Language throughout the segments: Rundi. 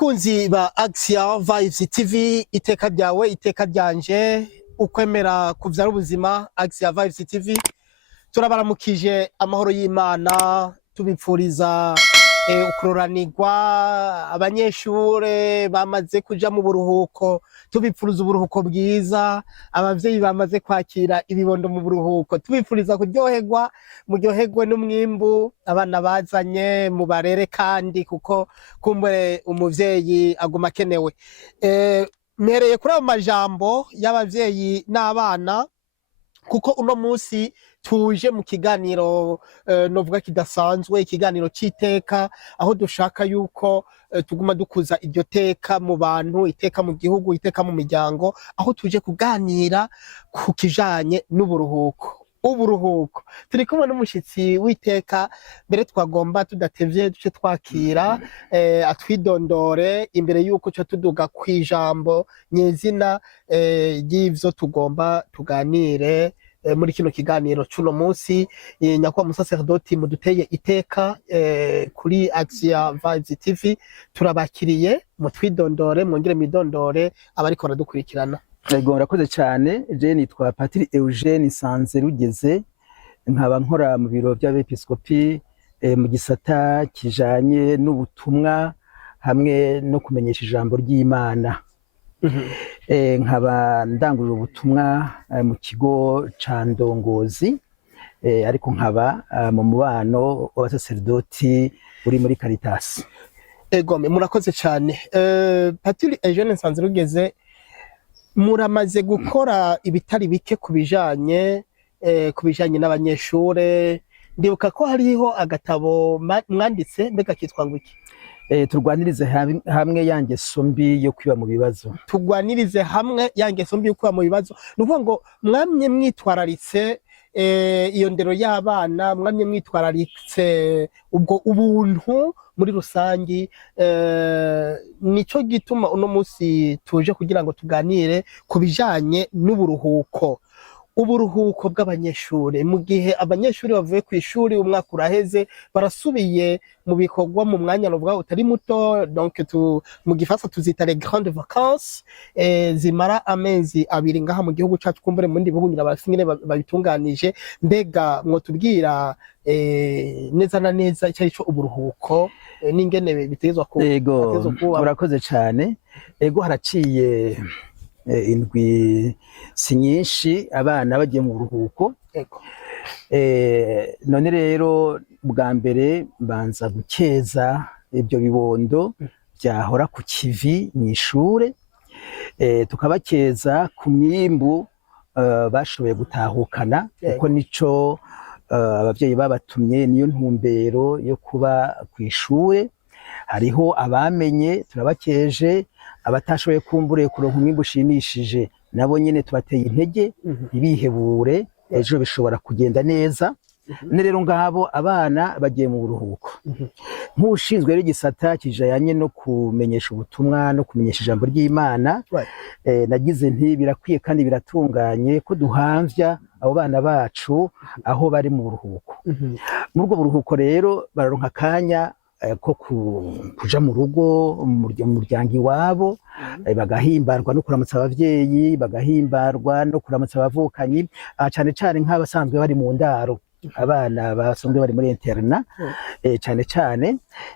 Bakunzi ba Axial Vibes TV, iteka ryawe iteka ryanje, ukwemera kuvyara ubuzima. Axial Vibes TV turabaramukije, amahoro y'Imana, tubipfuriza ukuroranirwa. Abanyeshure bamaze kuja mu buruhuko, tubipfuriza uburuhuko bwiza. Abavyeyi bamaze kwakira ibibondo mu buruhuko, tubipfuriza kuryoherwa, muryoherwe n'umwimbu abana bazanye, mubarere kandi kuko kumbure umuvyeyi aguma akenewe. Mpereye kuri ayo majambo y'abavyeyi n'abana, kuko uno musi tuje mu kiganiro novuga kidasanzwe, ikiganiro c'iteka, aho dushaka yuko tuguma dukuza iryo teka mu bantu, iteka mu gihugu, iteka mu miryango, aho tuje kuganira ku kijanye n'uburuhuko. Uburuhuko turi kumwe n'umushitsi w'iteka, mbere twagomba tudatevye duce twakira atwidondore imbere yuko ca tuduga kwijambo nyezina ry'ivyo tugomba tuganire muri kino kiganiro cuno musi. Nyakubahwa musaserdoti muduteye iteka kuri Axial Vibes TV, turabakiriye, mutwidondore, mwongere mwidondore abariko baradukurikirana. Ego murakoze cyane. Je nitwa Patiri Eugene Nsanzerugeze, nkaba nkora mu biro by'abepiskopi mu gisata kijanye n'ubutumwa hamwe no kumenyesha ijambo ry'Imana. Nkaba ndangurira ubutumwa mu kigo ca Ndongozi, ariko nkaba mu mubano w'abasaserdoti uri muri Caritas. Ego murakoze cyane. Patiri Eugene Nsanzerugeze, muramaze gukora ibitari bike kubijanye n'abanyeshure. Ndibuka ko hariho agatabo mwanditse, mbega kitwa ngo iki? Turwanirize hamwe ya ngeso mbi yo kwiba mu bibazo. Turwanirize hamwe ya ngeso mbi yo kwiba mu bibazo. Nukuvuga ngo mwamye mwitwararitse iyo ndero y'abana, mwamye mwitwararitse ubwo ubuntu muri rusangi. Nico gituma uno musi tuje kugira ngo tuganire ku bijanye n'uburuhuko. Uburuhuko bw'abanyeshure, mu gihe abanyeshure bavuye ku ishuri, umwaka uraheze, barasubiye mu bikorwa mu mwanya novuga utari muto, donc mu gifaransa tuzita les grandes vacances, zimara amezi abiri ngaha mu gihugu cacu, kumbure mu bindi bihugu nyine babitunganije. Mbega mwotubwira neza na neza icyo arico uburuhuko n'ingene bitezwa ko? Ego murakoze cyane. Ego haraciye indwi si nyinshi abana bagiye mu buruhuko. None rero bwa mbere mbanza gukeza ibyo bibondo byahora ku kivi mu ishure, tukabakeza ku mwimbu bashoboye gutahukana, kuko nico abavyeyi babatumye, niyo ntumbero yo kuba ku ishure. Hariho abamenye, turabakeje. Abatashoboye kumbure kuronka umwimbu ushimishije, nabo nyene tubateye intege, ntibihebure, ejo bishobora kugenda neza. None rero ngabo abana bagiye mu buruhuko. Nk'ushinzwe rero igisata kijanye no kumenyesha ubutumwa no kumenyesha ijambo ry'Imana, nagize nti birakwiye kandi biratunganye ko duhamvya abo bana bacu aho bari mu buruhuko. Muri ubwo buruhuko rero bararonka akanya ko kuja mu rugo, mu muryango iwabo, bagahimbarwa no kuramutsa abavyeyi, bagahimbarwa no kuramutsa abavukanyi, cane cane nk'abasanzwe bari mu ndaro, abana basanzwe bari muri interna cane cane.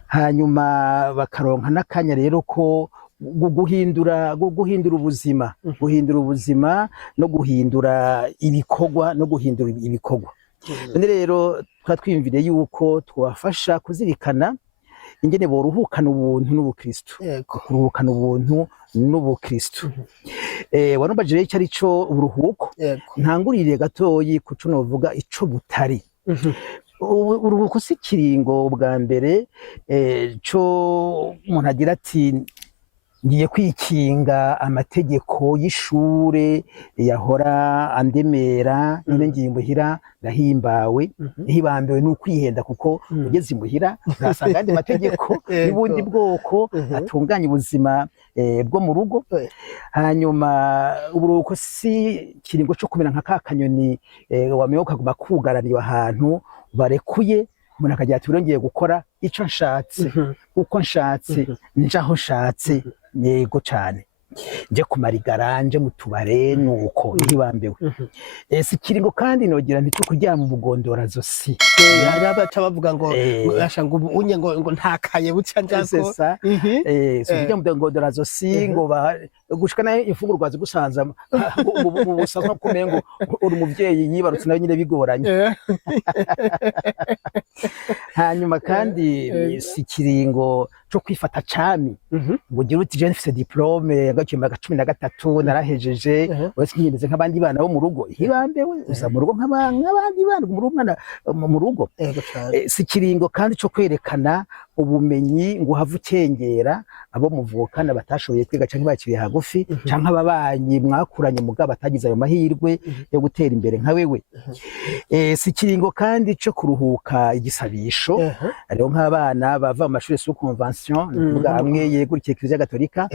Hanyuma bakaronka n'akanya rero ko guhindura ubuzima, no guhindura ibikorwa, None rero twatwiyumvire yuko twafasha kuzirikana ingene boruhukana ubuntu n'ubukristo, kuruhukana ubuntu n'ubukristo. Warumbajije icyo ari cyo uburuhuko. Ntangurire gatoyi kuco novuga ico butari. Uruhuko si kiringo bwa mbere co umuntu agira ati ngiye kwikinga amategeko y'ishure yahora andemera, none ngiye imuhira ndahimbawe. Hibambewe n'ukwihenda, kuko ugeze imuhira urasanga andi mategeko y'ubundi bwoko atunganya ubuzima bwo mu rugo. Hanyuma uburuhuko si kiringo co kumera nka ka kanyoni wamenye ukaguma kugaraniwe ahantu barekuye, umuntu akagira ati urongeye gukora ico nshatse uko nshatse njaho nshatse yego cane nje kumarigara nje mu tubare nuko ntibambewe si kiringo kandi nogira nti kuryama umugondora zosi hari abaca bavuga ngo asha ngo unye ngo ntakaye buca njako so kuryama umugondora zosi ngo gushikana ifungurwa zigusanza mu busa nko kumengo uri umuvyeyi yibarutse nawe nyine bigoranye hanyuma kandi si kiringo cyo kwifata cami ngo gira uti je nfise diplome ngakimba 13 narahejeje wese nkimeze nk'abandi bana bo mu rugo hibambewe uza mu rugo nk'abandi bana mu rugo si kiringo kandi cyo kwerekana ubumenyi ngo have ukengera abo muvukana batashoboye kwiga canke bakiriye hagufi canke ababanyi mwakuranye mugabo batagize ayo mahirwe yo gutera imbere nka wewe si kiringo kandi cyo kuruhuka igisabisho ariho nk'abana bava mu mashuri sous convention nukuvuga amwe yegurikiye Kiliziya Gatolika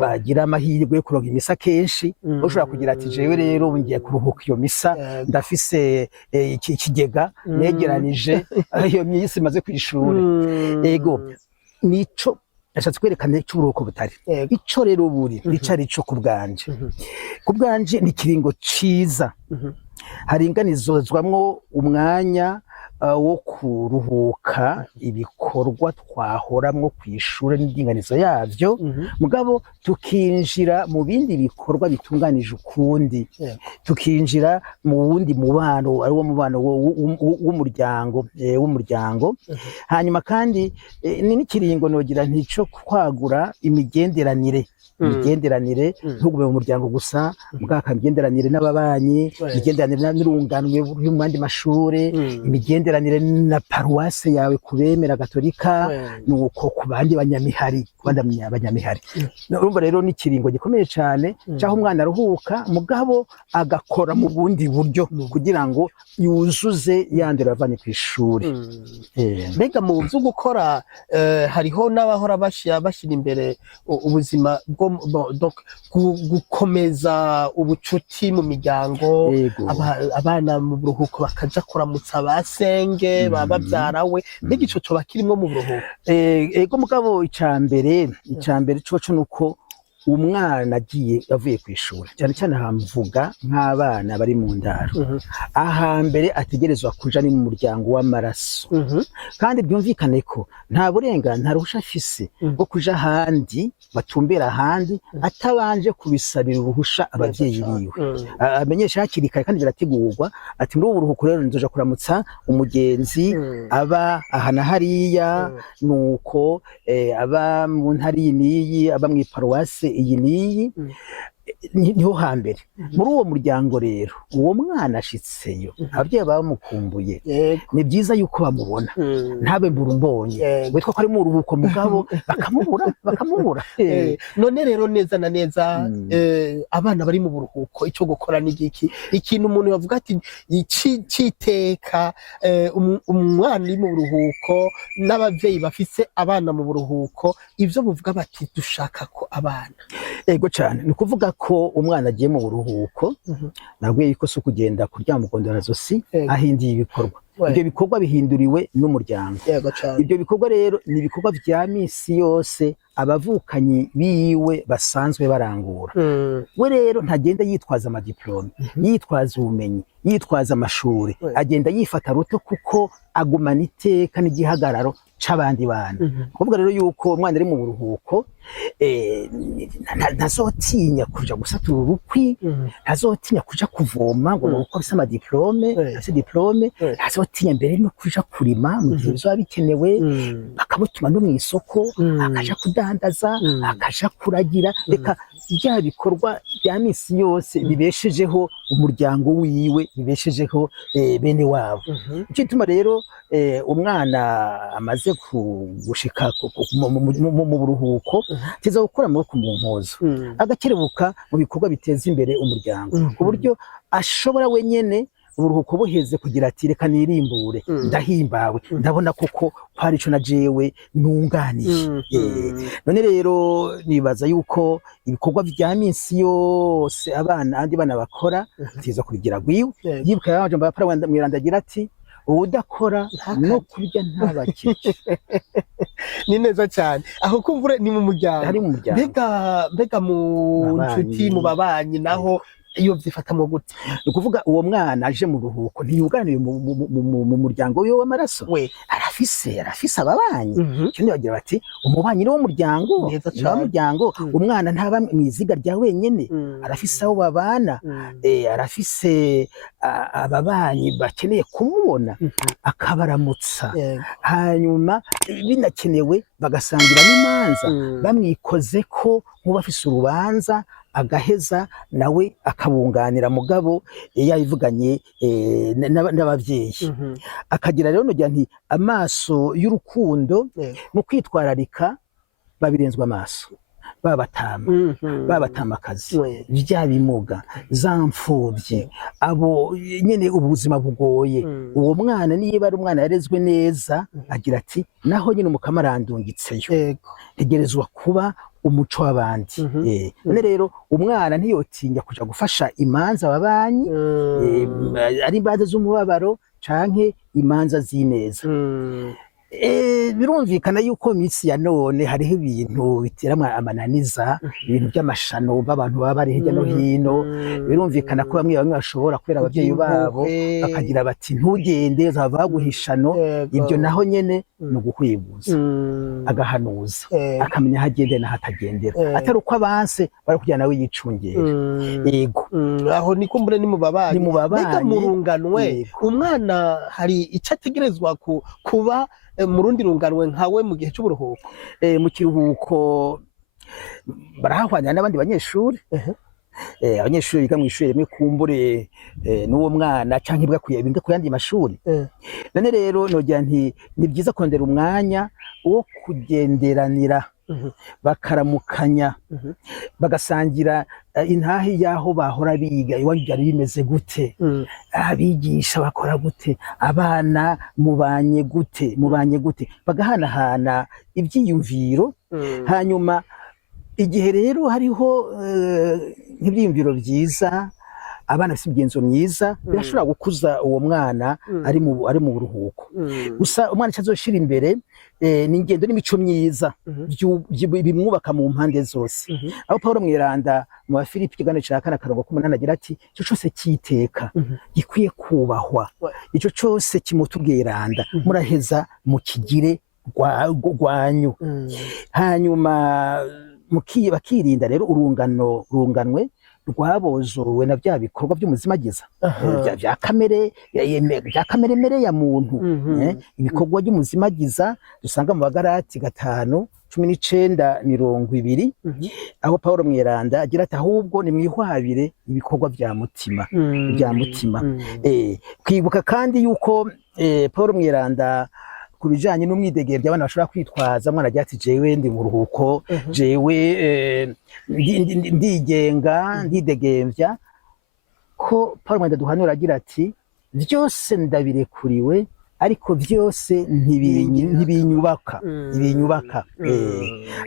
bagira amahirwe yo kuronka imisa kenshi ushobora kugira ati jewe rero ngiye kuruhuka iyo misa ndafise ikigega negeranije iyo myisi maze kwishura ego nico ashatse kwerekana cy'uburuhuko butari ico rero buri icari cyo kubwanje ni kiringo ciza haringanizozwamwo umwanya wo kuruhuka ibikorwa twahoramwo kw'ishure n'indinganizo yavyo mugabo tukinjira mu bindi bikorwa bitunganije ukundi tukinjira mu wundi mubano ari wo mubano w'umuryango hanyuma kandi ni n'ikiringo nogira ntico kwagura imigenderanire ntugume mu muryango gusa mugaka imigenderanire n'ababanyi imigenderanire n'urunganwe yo mu bandi mashure imigenderanire na paruwase yawe kubemera Gatolika nuko ku bandi banyamihari urumva rero ni kiringo gikomeye cyane cyaho umwana aruhuka mugabo agakora mu bundi buryo kugira ngo yuzuze yandera avanye ku ishuri mbega mu byo gukora hariho n'abahora bashyira imbere ubuzima bwo gukomeza ubucuti mu miryango abana mu buruhuko bakaja kuramutsa basenge bababyarawe mbega ico coba kirimo mu buruhuko ego mugabo icambere coco nuko umwana agiye yavuye ku ishuri cyane cyane hamvuga nk'abana bari mu ndaro ahambere ategerezwa kuja ni mu muryango w'amaraso kandi byumvikane ko nta burenganzira ruhusha afise bwo kuja ahandi batumbera ahandi atabanje kubisabira uruhusha abavyeyi biwe amenyesha hakiri kare kandi birategurwa ati muri ubu ruhuko rero nzoja kuramutsa umugenzi aba ahana hariya nuko aba mu ntari niyi aba mu paruwase iyi niyi niho hambere muri uwo muryango rero uwo mwana ashitseyo abavyeyi bamukumbuye ni byiza yuko bamubona ntabe mburumbonye witwa ko ari mu ruhuko mugabo bakamubura none rero neza na neza abana bari mu buruhuko ico gukora n'igiki ikintu umuntu yavuga ati citeka umwana uri mu buruhuko n'abavyeyi bafise abana mu buruhuko ivyo buvuga bati dushaka ko abana ego cyane ni kuvuga ko umwana agiye mu buruhuko nabwiye yuko si ukugenda kuryama mugondora zosi ahindiye ibikorwa ibyo bikorwa bihinduriwe n'umuryango ibyo bikorwa rero ni ibikorwa vya misi yose abavukanyi biwe basanzwe barangura we rero ntagenda yitwaza amadiplome yitwaza ubumenyi yitwaza amashuri agenda yifata ruto kuko agumana iteka n'igihagararo c'abandi bana kuvuga rero yuko umwana ari mu buruhuko ntazotinya kuja gusatura urukwi ntazotinya kuja kuvoma ngo nuko afise amadiplome afise diplome ntazotinya mbere no kuja kurima mu gihe bizoba bikenewe bakamutuma no mw'isoko akaja kudandaza akaja kuragira reka bya bikorwa bya misi yose bibeshejeho umuryango wiwe bibeshejeho bene wabo icyo gituma rero umwana amaze gushika mu buruhuko tiza gukora amaboko mu mpuzu agakerebuka mu bikorwa biteza imbere umuryango ku buryo ashobora wenyene uburuhuko buheze kugira ati reka nirimbure ndahimbawe ndabona koko hari ico na jewe ntunganiye none rero nibaza yuko ibikorwa vya minsi yose abana andi bana bakora tiza kubigira gwiwe yibuka yaje mbapara mwirandagira ati uwudakora no kurya ntabakike. Ni neza cyane aho kumvure ni mu muryango, ari mu muryango, mbega mu nshuti mu babanyi naho iyo vyifata mu gute? ni ukuvuga uwo mwana aje mu ruhuko ntiyuganiye mu muryango wiwe w'amaraso, we arafise ababanyi. Ikindi bagira bati umubanyi ni wo muryango, umwana ntaba mwiziga rya wenyene, arafise aho babana, arafise ababanyi bakeneye kumubona akabaramutsa, hanyuma binakenewe bagasangira n'imanza, bamwikoze ko nk'uba afise urubanza agaheza nawe akabunganira mugabo yayivuganye n'abavyeyi. Akagira rero nogira nti amaso y'urukundo mu kwitwararika babirenzwa amaso, babatamakazi, vya bimuga, za mfuvyi, abo nyene ubuzima bugoye. Uwo mwana niba ari umwana yarezwe neza agira ati naho nyene umukama arandungitseyo, tegerezwa kuba umuco w'abandi. None rero umwana ntiyotinya kuja gufasha imanza ababanyi, ari imanza z'umubabaro canke imanza z'ineza. Birumvikana yuko minsi ya none hariho ibintu biteramwa amananiza, ibintu by'amashano b'abantu baba bari hirya no hino. Birumvikana ko bamwe bashobora kubera abavyeyi babo bakagira bati ntugende uzava baguhishano. Ibyo naho nyene ni uguhwibuza, agahanuza, akamenya hagende na hatagendera, atari uko abanse bari kujyana nawe yicungera. Yego, aho ni kumbure ni mu babanyi, mbega mu runganwe umwana hari icyo ategerezwa kuba mu rundi runganwe nkawe mu gihe cy'uburuhuko? Mu kiruhuko barahahwanira n'abandi banyeshuri, abanyeshuri biga mu ishuri rimwe kumbure n'uwo mwana canke biga ku yandi mashuri. None rero nogira nti ni byiza kondera umwanya wo kugenderanira, bakaramukanya, bagasangira intahi yaho bahora biga, iwanyu byari bimeze gute, abigisha bakora gute, abana mubanye gute, bagahanahana ivyiyumviro. Hanyuma igihe rero hariho nk'ibyiyumviro byiza, abana bafite imigenzo myiza, birashobora gukuza uwo mwana ari mu buruhuko. Gusa umwana azoshira imbere ni ingendo n'imico myiza bimwubaka mu mpande zose. Aho Pawulo Mweranda mu Bafilipi ikiganiro ca 4:8 agira ati ico cose cyiteka gikwiye kubahwa, ico cose kimutubwiranda muraheza mukigire rwanyu. Hanyuma bakirinda rero urunganwe rwabozowe na bya bikorwa by'umuzimagiza, bya kamere ya muntu, ibikorwa by'umuzimagiza dusanga mu Bagalati 5:19-20, aho Pawulo Mweranda agira ati ahubwo ni mwihwabire ibikorwa bya mutima. Kwibuka kandi yuko Pawulo Mweranda ku bijanye n'umwidegembya by'abana bashobora kwitwaza, mwana agira ati jewe ndi mu ruhuko, jewe ndidegembya, ko Pawulo Mweranda duhanura agira ati vyose ndabirekuriwe ariko vyose ntibinyubaka.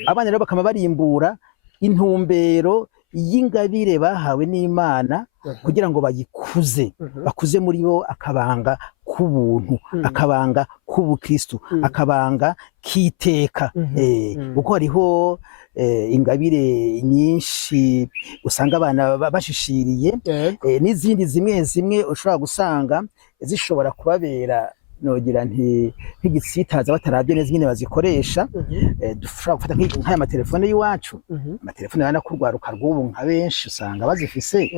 Abana rero bakama barimbura intumbero y'ingabire bahawe n'Imana kugira ngo bakuze muri bo akabanga k'ubuntu, akabanga k'ubukristu, akabanga k'iteka. Kuko hariho ingabire nyinshi usanga abana bashishiriye, n'izindi zimwe ushobora gusanga zishobora kubabera nogira nk'igitsitaza bataravye neza nyine bazikoresha. Dushobora gufata nk'aya matelefone y'iwacu, amatelefone yana kurwaruka rw'ubu nka benshi usanga bazifise.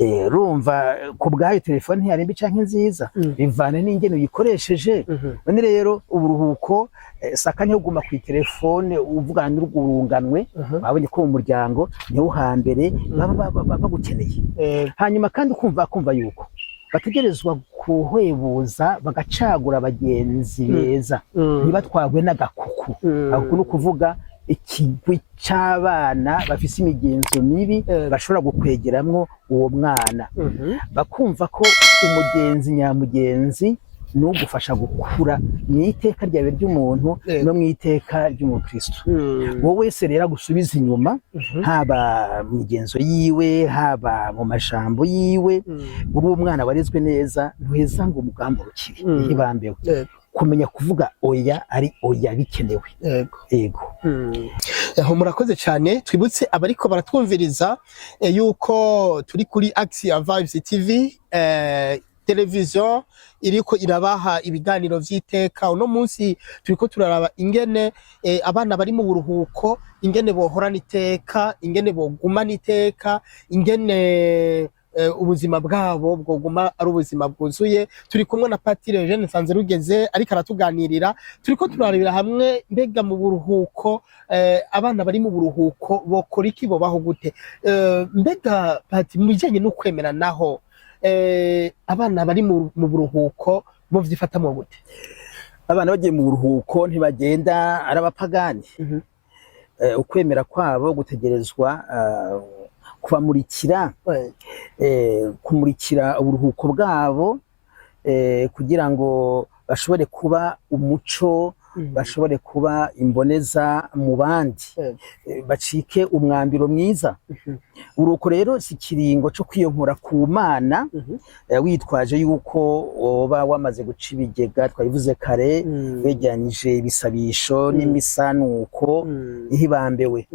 Urumva ku bwayo telefone ntiyarimbi canke nziza, bivana n'ingene uyikoresheje. None rero uburuhuko sakanye uguma ku telefone uvugana n'urwunganwe, babonye ko mu muryango niho hambere bagukeneye. Hanyuma kandi kumva yuko bategerezwa kuhwebuza bagacagura abagenzi beza, ntibatwagwe n'agakuku. Ahubwo ni ukuvuga ikigwi c'abana bafise imigenzo mibi bashobora gukwegeramwo uwo mwana, bakumva ko umugenzi nyamugenzi no gufasha gukura mu iteka ryawe ry'umuntu no mu iteka ry'umukristo. Wowe wese rero gusubiza inyuma haba mu migenzo yiwe haba mu majambo yiwe, uri umwana warezwe neza ntuheza ngo umugambo rukiri ntibambewe. Kumenya kuvuga oya ari oya bikenewe. Yego. Murakoze cyane. Twibutse abariko baratwumviriza yuko turi kuri Action Vibes TV, televiziyo iriko irabaha ibiganiro vy'iteka. Uno munsi turiko turaraba ingene abana bari mu buruhuko, ingene bohorana iteka, ingene bogumana iteka, ingene ubuzima bwabo bwoguma ari ubuzima bwuzuye. Turi kumwe na Patiri Eugene Nsanzerugeze ariko aratuganirira. Turiko turarabira hamwe mbega mu buruhuko abana bari mu buruhuko bokora iki, bobaho gute? Mbega Patiri, mu bijanye no kwemera naho abana bari mu buruhuko bo vyifatamwo gute? Abana bagiye mu buruhuko ntibagenda ari abapagani. Ukwemera kwabo gutegerezwa kubamurikira, kumurikira uburuhuko bwabo kugira ngo bashobore kuba umuco, bashobore kuba imboneza mu bandi, bacike umwambiro mwiza. Uruko rero si kiringo cyo kwiyonkora ku Mana witwaje yuko oba wamaze guca ibigega, twabivuze kare, wegeranije ibisabisho n'imisanuko ihibambewe.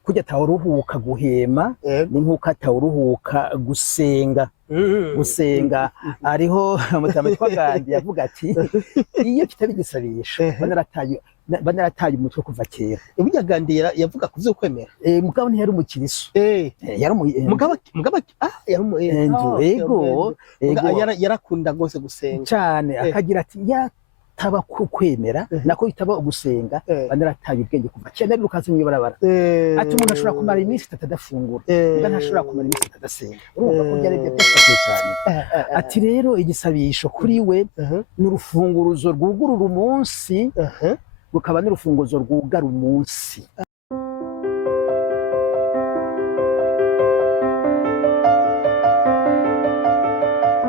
Kujya atawuruhuka guhema ni nkuko atawuruhuka gusenga. Gusenga ariho mutama twagandi yavuga ati iyo kitari gisabisho banarataye umutwe kuva kera. Burya Gandi yavuga kuvyo kwemera. Mugabo ntiyari umukiriso. Yari mugabo yego yarakunda gose gusenga cyane, akagira ati taba kwemera nako bitaba ugusenga banarataye ubwenge kuva cyane rukaze mu ibarabara. Ati umuntu ashobora kumara iminsi atadafungura, ntashobora kumara iminsi atadasenga. Urumva ko byari byatakaje cyane. Ati rero igisabisho kuri we n'urufunguruzo rwugurura umunsi, rukaba n'urufunguzo rwugara umunsi.